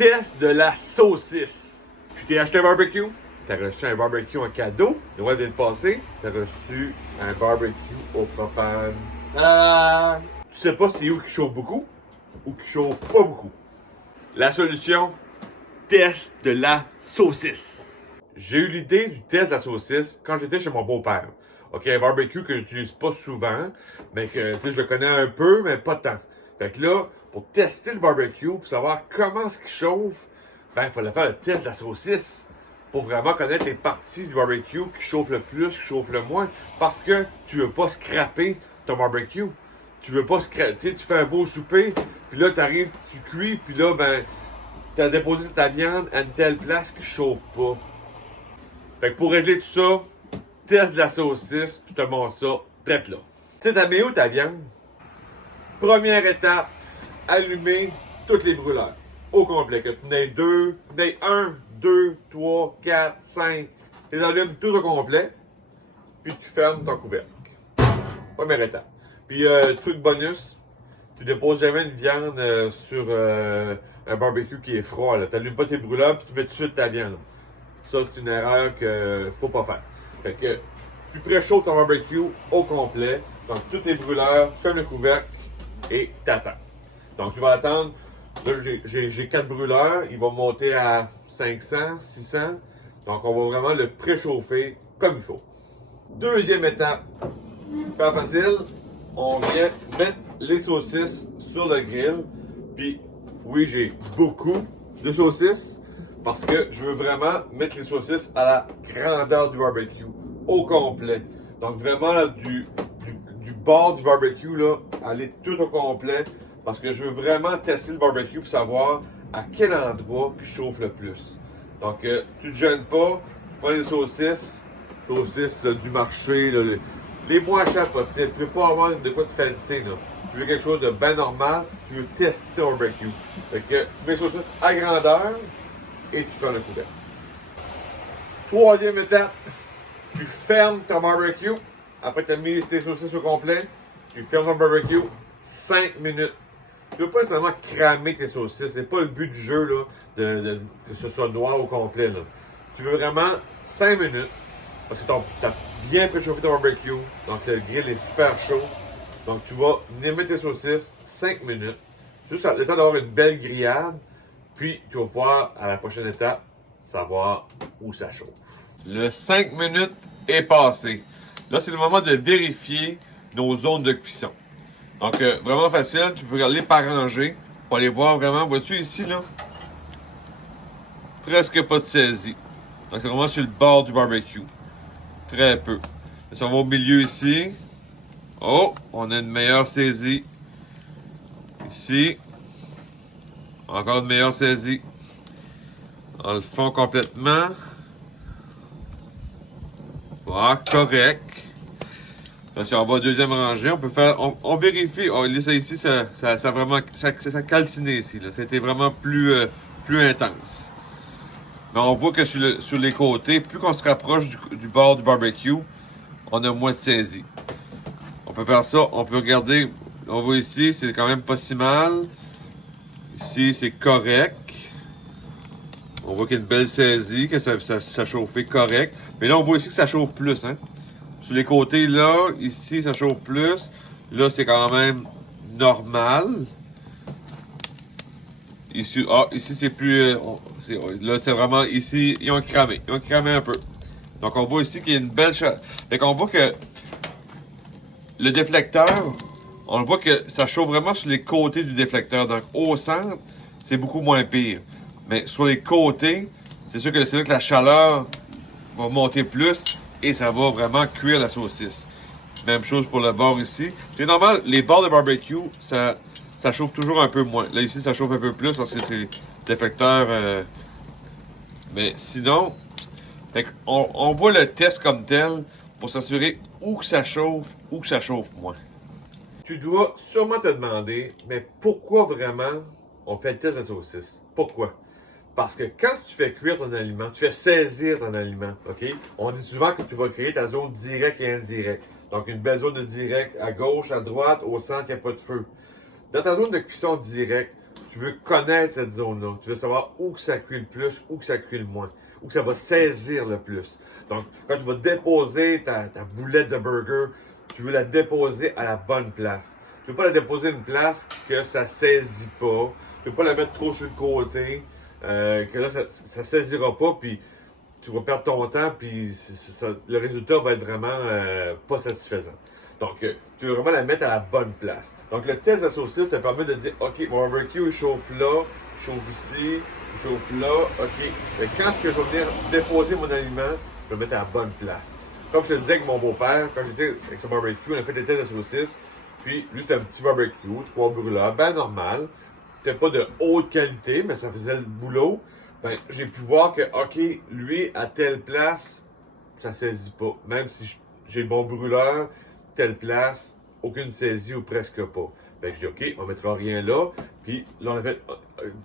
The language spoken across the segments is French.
test de la saucisse. Tu t'es acheté un barbecue, t'as reçu un barbecue en cadeau, le mois d'année passé, t'as reçu un barbecue au propane. Tu sais pas c'est où qui chauffe beaucoup ou qui chauffe pas beaucoup. La solution, test de la saucisse. J'ai eu l'idée du test de la saucisse quand j'étais chez mon beau-père. OK, un barbecue que j'utilise pas souvent, mais que tu sais, je le connais un peu, mais pas tant. Fait que là, pour tester le barbecue, pour savoir comment ce qui chauffe, ben, il fallait faire le test de la saucisse. Pour vraiment connaître les parties du barbecue qui chauffent le plus, qui chauffent le moins. Parce que tu veux pas scraper ton barbecue. Tu veux pas scraper, tu sais, tu fais un beau souper, puis là, t'arrives, tu cuis, puis là, ben, t'as déposé ta viande à une telle place qui chauffe pas. Fait que pour régler tout ça, test de la saucisse, je te montre ça, prête là. Tu sais, t'as mis où ta viande? Première étape, allumer tous les brûleurs. Au complet. Que tu n'aies 2, tu n'aies 1, 2, 3, 4, 5. Tu les allumes tous au complet. Puis tu fermes ton couvercle. Première étape. Puis, truc bonus, tu déposes jamais une viande sur un barbecue qui est froid. Tu n'allumes pas tes brûleurs puis tu mets tout de suite ta viande. Ça, c'est une erreur qu'il faut pas faire. Fait que tu préchauffes ton barbecue au complet. Donc, tous tes brûleurs, tu fermes le couvercle et t'attends. Donc, tu vas attendre. Là, j'ai 4 brûleurs. Il va monter à 500, 600. Donc, on va vraiment le préchauffer comme il faut. Deuxième étape, pas facile. On vient mettre les saucisses sur le grill. Puis, oui, j'ai beaucoup de saucisses parce que je veux vraiment mettre les saucisses à la grandeur du barbecue, au complet. Donc, vraiment, là, du bord du barbecue, là, aller tout au complet. Parce que je veux vraiment tester le barbecue pour savoir à quel endroit il chauffe le plus. Donc, tu ne te gênes pas, prends les saucisses là, du marché, là, les moins chers possibles. Tu ne veux pas avoir de quoi de fancy, là. Tu veux quelque chose de bien normal, tu veux tester ton barbecue. Fait que tu mets les saucisses à grandeur et tu fermes le couvercle. Troisième étape, tu fermes ton barbecue. Après que tu as mis tes saucisses au complet, tu fermes ton barbecue 5 minutes. Tu ne veux pas nécessairement cramer tes saucisses. C'est pas le but du jeu là, que ce soit noir au complet. Là. Tu veux vraiment 5 minutes parce que tu as bien préchauffé ton barbecue. Donc le grill est super chaud. Donc tu vas venir mettre tes saucisses 5 minutes. Juste le temps d'avoir une belle grillade. Puis tu vas pouvoir à la prochaine étape savoir où ça chauffe. Le 5 minutes est passé. Là, c'est le moment de vérifier nos zones de cuisson. Donc, vraiment facile. Tu peux regarder par rangée pour aller voir vraiment. Vois-tu ici, là? Presque pas de saisie. Donc, c'est vraiment sur le bord du barbecue. Très peu. Là, si on va au milieu ici. Oh, on a une meilleure saisie. Ici. Encore une meilleure saisie. On le fond complètement. Voilà, correct. Là, si on va à deuxième rangée, on peut faire. On vérifie. Oh, ça ici, ça vraiment. Ça calciné ici. Là. Ça a été vraiment plus intense. Mais on voit que sur les côtés, plus qu'on se rapproche du bord du barbecue, on a moins de saisie. On peut faire ça. On peut regarder. On voit ici, c'est quand même pas si mal. Ici, c'est correct. On voit qu'il y a une belle saisie, que ça chauffait correct. Mais là, on voit ici que ça chauffe plus, hein. Sur les côtés, là, ici, ça chauffe plus. Là, c'est quand même normal. Ici, ici c'est plus... là, c'est vraiment... Ici, ils ont cramé. Ils ont cramé un peu. Donc, on voit ici qu'il y a une belle... Fait qu'on voit que le déflecteur, on voit que ça chauffe vraiment sur les côtés du déflecteur. Donc, au centre, c'est beaucoup moins pire. Mais sur les côtés, c'est sûr que c'est là que la chaleur va monter plus et ça va vraiment cuire la saucisse. Même chose pour le bord ici. C'est normal, les bords de barbecue, ça chauffe toujours un peu moins. Là, ici, ça chauffe un peu plus parce que c'est déflecteur. Mais sinon, on voit le test comme tel pour s'assurer où que ça chauffe, où que ça chauffe moins. Tu dois sûrement te demander, mais pourquoi vraiment on fait le test de la saucisse? Pourquoi? Parce que quand tu fais cuire ton aliment, tu fais saisir ton aliment, OK? On dit souvent que tu vas créer ta zone directe et indirecte. Donc, une belle zone de direct à gauche, à droite, au centre, il n'y a pas de feu. Dans ta zone de cuisson directe, Tu veux connaître cette zone-là. Tu veux savoir où que ça cuit le plus, où que ça cuit le moins, où que ça va saisir le plus. Donc, quand tu vas déposer ta boulette de burger, tu veux la déposer à la bonne place. Tu veux pas la déposer à une place que ça saisit pas. Tu veux pas la mettre trop sur le côté, que là, ça saisira pas, puis tu vas perdre ton temps, puis le résultat va être vraiment pas satisfaisant. Donc, tu veux vraiment la mettre à la bonne place. Donc, le test de la saucisse te permet de dire, OK, mon barbecue, il chauffe là, il chauffe ici, il chauffe là, OK. Mais quand est-ce que je vais venir déposer mon aliment, je vais le mettre à la bonne place. Comme je te disais avec mon beau-père, quand j'étais avec son barbecue, on a fait des tests de saucisse. Puis, lui, c'était un petit barbecue, 3 brûleurs, ben normal. C'était pas de haute qualité, mais ça faisait le boulot. Ben, j'ai pu voir que, OK, lui, à telle place, ça saisit pas. Même si j'ai le bon brûleur, telle place, aucune saisie ou presque pas. Fait que je dis, OK, on mettra rien là. Puis là, on a fait,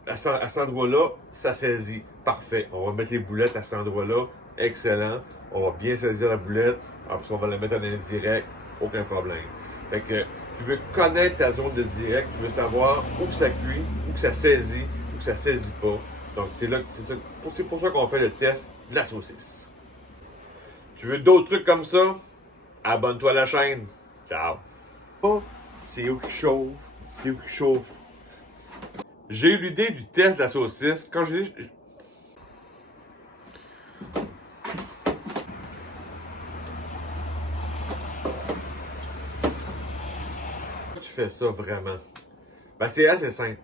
à cet endroit-là, ça saisit. Parfait. On va mettre les boulettes à cet endroit-là. Excellent. On va bien saisir la boulette. Après, on va la mettre en indirect. Aucun problème. Fait que tu veux connaître ta zone de direct. Tu veux savoir où que ça cuit, où que ça saisit, où que ça saisit pas. Donc, c'est pour ça qu'on fait le test de la saucisse. Tu veux d'autres trucs comme ça? Abonne-toi à la chaîne. Ciao. C'est où qui chauffe? C'est où qui chauffe? J'ai eu l'idée du test de la saucisse quand j'ai. Tu fais ça vraiment? Ben, c'est assez simple.